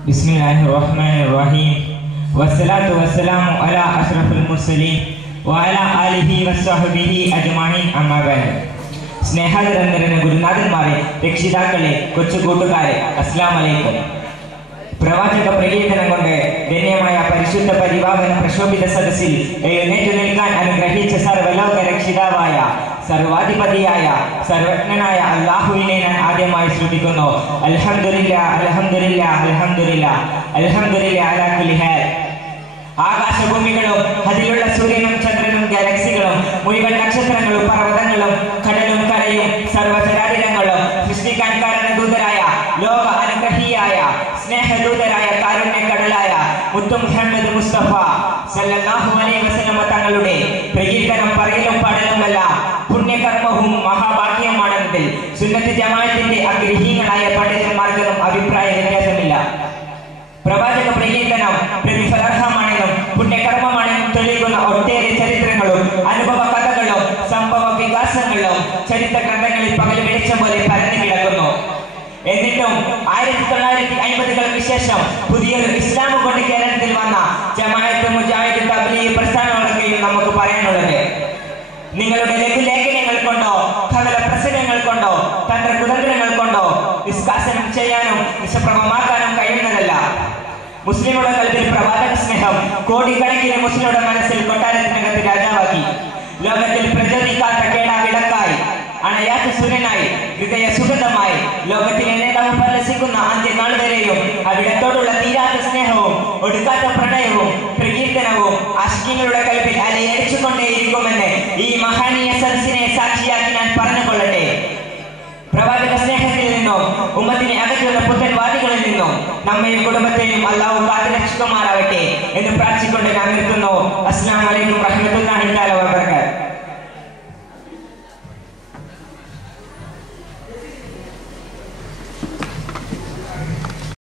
بسم الله الرحمن الرحيم والصلاة والسلام على أشرف المرسلين وعلى آله وصحبه أجمعين أما بعد സ്നേഹനിരന്തരന് ഗുരുനാഥന്മാരെ രക്ഷിതാക്കളെ കൊച്ചു കൂട്ടുകാരെ അസ്ലാം വലൈക്കും പ്രവാചക പ്രകീർത്തനം കൊണ്ട് ധന്യമായ പരിശുദ്ധ പരിവാഹന പ്രശോഭിത സദസ്സിൽ എഴുന്നേറ്റു നിൽക്കാൻ അനുഗ്രഹിച്ച സർവലോക രക്ഷിതാവായ സർവാധിപതിയായ സർവജ്ഞനായ അള്ളാഹുവിനെ ഞാൻ ആദ്യമായി ശ്രദ്ധിക്കുന്നു. അൽഹംദുലില്ല അൽഹംദുലില്ല അൽഹംദുലില്ല അൽഹംദുലില്ല അലാ ആകാശഭൂമികളും അതിലുള്ള സൂര്യനും ചന്ദ്രനും ഗാലക്സികളും മുഴുവൻ നക്ഷത്രങ്ങളും പർവതങ്ങളും കടലും കരയും സർവചരാചരങ്ങളും സൃഷ്ടിക്കാൻ കാരണദൂതരായ ലോക അനുഗ്രഹിയായ സ്നേഹദൂതരായ കാരുണ്യക്കടലായ മുത്തു മുഹമ്മദ് മുസ്തഫ സല്ലല്ലാഹു അലൈഹി വസല്ലമ തങ്ങളുടെ പ്രകീർത്തനം പറയലും പുണ്യകർമ്മവും മഹാഭാഗ്യമാണെങ്കിൽ സുന്നത്ത് ജമാഅത്തിന്റെ അഗ്രഹീയങ്ങളായ പണ്ഡിതന്മാർക്കൊന്നും അഭിപ്രായ വ്യത്യാസമില്ല. പ്രവാചക പ്രകീർത്തനം പ്രതിഫലാർഹമാണെന്നും പുണ്യകർമ്മമാണെന്നും തെളിയിക്കുന്ന ഒട്ടേറെ ചരിത്രങ്ങളും അനുഭവ കഥകളും സംഭവ വികാസങ്ങളും ചരിത്ര ഗ്രന്ഥങ്ങളിൽ പകൽ വെളിച്ചം പോലെ പരന്നു കിടക്കുന്നു. എന്നിട്ടും ആയിരത്തി തൊള്ളായിരത്തി അൻപതുകൾക്ക് ശേഷം പുതിയൊരു ഇസ്ലാം കൊണ്ട് കേരളത്തിൽ വന്ന ജമാഅത്ത് മുജാഹിദ് തബ്ലീഗ് പ്രസ്ഥാനങ്ങളൊക്കെയും നമുക്ക് പറയാനുള്ളത്. നിങ്ങളുടെ നിഷ്കാസനം ചെയ്യാനും നിശപ്രഭമാക്കാനും കഴിയുന്നതല്ല. മുസ്ലിമുടെ കൽപ്പിൽ പ്രവാചക സ്നേഹം കോടിക്കണക്കിന് മുസ്ലിമുടെ മനസ്സിൽ കൊട്ടാരത്തിനകത്ത് രാജാവാക്കി. ലോകത്തിൽ പ്രചരിക്കാത്ത കേടാ വിളക്കായി അണയാത്ത സൂര്യനായി ഹൃദയ സുഗന്ധമായി ലോകത്തിലെ നേതാവ് പരസിക്കുന്ന അന്ത്യനാൾ വരെയും അവിടത്തോടുള്ള തീരാത്ത സ്നേഹവും ഒടുക്കാത്ത പ്രണയവും പ്രകീർത്തനവും അഷ്കിങ്ങളുടെ കൽപ്പിൽ അലയടിച്ചുകൊണ്ടേയിരിക്കുമെന്ന് ഈ മഹാനീയ സദസ്സിനെ സാക്ഷിയാക്കി ഞാൻ പറഞ്ഞുകൊള്ളട്ടെ പ്രവാചക സ്നേഹത്തിൽ നിന്നും ഉമ്മത്തിനെ അകറ്റുന്ന പുത്തൻവാദികളിൽ നിന്നും നമ്മയും കുടുംബത്തെയും അള്ളാഹു കാത്തുരക്ഷിക്കുമാറാവട്ടെ എന്ന് പ്രാർത്ഥിച്ചുകൊണ്ട് ഞാൻ നിർത്തുന്നു. അസ്ലാം വലൈക്കും റഹ്മത്തുള്ളാഹി തആല വബറകാതുഹു.